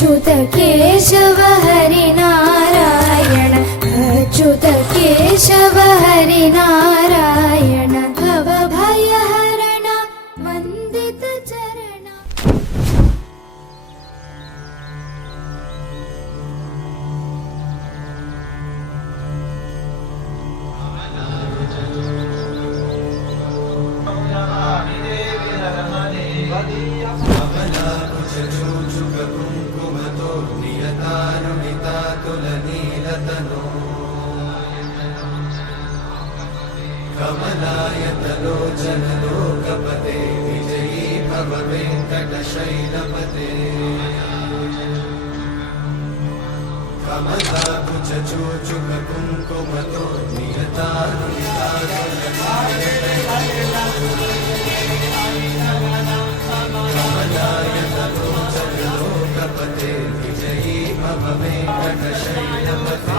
अच्युत केशव हरि नारायण अच्युत केशव हरि नारायण भव भयहरण वन्दित चरण। कमलायतलोचन लोकपते विजयी भव वेङ्कटशैलपते कमलाकुच चूचुक कुङ्कुमतो कमलायतलोचन लोकपते विजयी भव वेङ्कटशैलपते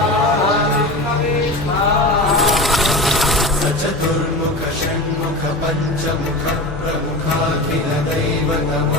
चतुर्मुख षण्मुख पञ्चमुख प्रमुखाखिल दैवतम